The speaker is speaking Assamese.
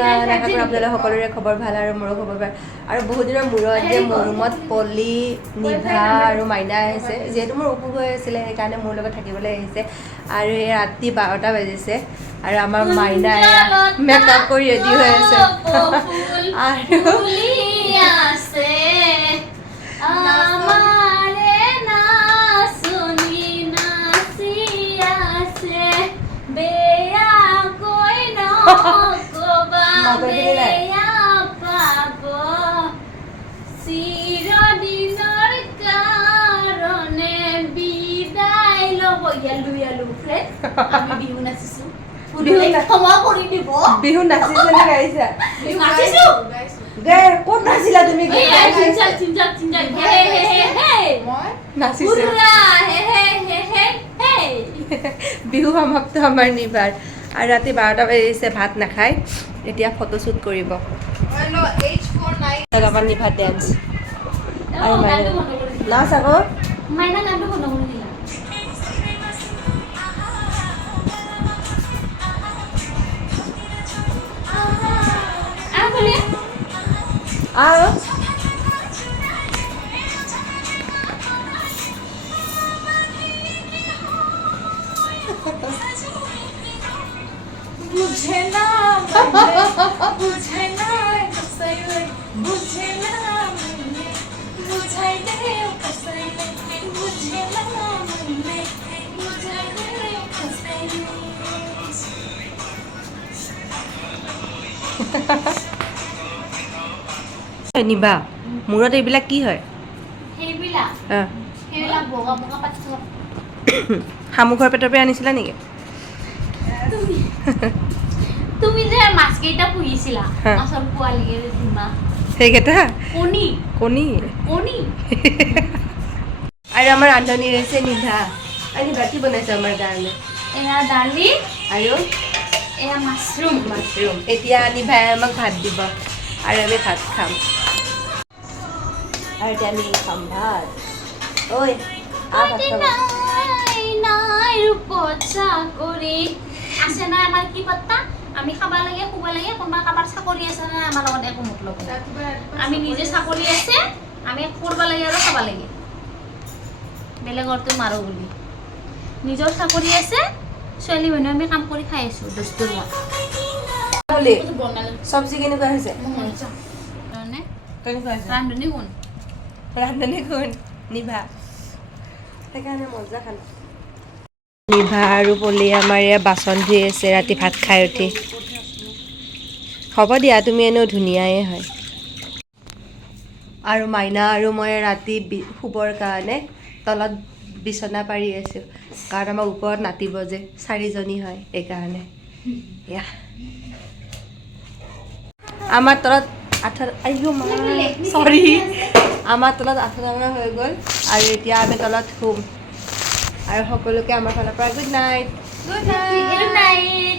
আশা কৰোঁ আপোনালোক সকলোৰে খবৰ ভাল আৰু মোৰো খবৰ ভাল আৰু বহুত দিনৰ মূৰত যে মোৰ ৰুমত পলি নিভা আৰু মাইনা আহিছে যিহেতু মোৰ অসুখ হৈ আছিলে সেইকাৰণে মোৰ লগত থাকিবলৈ আহিছে আৰু এই ৰাতি 12টা বাজিছে আৰু আমাৰ মাইনা মেকআপ কৰি ৰেডি হৈ আছে আৰু বিহু নাচিছে নে গাইছা দে ক'ত নাচিলা তুমি বিহু সমাপ্ত আমাৰ নিবাৰ আৰু ৰাতি 12টা বাজিছে ভাত নাখায় এতিয়া ফটোশ্বুট কৰিব আমাৰ নিভা ডেন্স আৰু নাচ আকৌ মাইনা গানটো বন্ধ কৰি দিলা আৰু मुझे ना मुझे ना मुझे ना मुझे दे कसई मुझे ना मुझे दे कसई নিবা মূৰত এইবিলাক কি হয় হেইবিলা বগা বগা পাত শামুখৰ পেটৰ পৰা আনিছিলা নেকি তুমি যে মাছ কেইটা পুহিছিলা মাছৰ পোৱালি দিমা সেইকেইটা কণী কণী কণী আৰু আমাৰ ৰান্ধনি হৈছে নিভা আৰু নিভা কি বনাইছে আমাৰ কাৰণে এয়া দালি আৰু এয়া মাছৰুম এতিয়া নিভাই আমাক ভাত দিব আৰু আমি ভাত খাম আৰু এতিয়া আমি খাম ভাত ঐ নাই ৰূপচা কৰি আছে না আমাৰ কি পাত্তা আমি খাবা লাগে শুবা লাগে কোনোবা কাবাৰ চাকৰি আছে না আমাৰ লগত একো মতলব আমি নিজে চাকৰি আছে আমি কৰবা লাগে আৰু খাবা লাগে বেলেগৰটো মাৰো বুলি নিজৰ চাকৰি আছে ছোৱালী মানুহ আমি কাম কৰি খাই আছো দস্তুৰ বুলি চব্জি কেনেকুৱা হৈছে ৰান্ধনি কোন ৰান্ধনি কোন নিভা সেইকাৰণে মজা খানা নিভা আৰু পলি আমাৰ ইয়াত বাচন ধুই আছে ৰাতি ভাত খাই উঠি হ'ব দিয়া তুমি এনেও ধুনীয়াই হয় আৰু মাইনা আৰু মই ৰাতি শুবৰ কাৰণে তলত বিচনা পাৰি আছোঁ কাৰণ আমাৰ ওপৰত নাতিব যে 4জনী হয় এইকাৰণে এয়া আমাৰ তলত চৰি আমাৰ তলত 8টা হৈ গ'ল আৰু এতিয়া আমি তলত শুম আৰু সকলোকে আমাৰ ফালৰ পৰা গুড নাইট গুড নাইট